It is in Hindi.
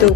2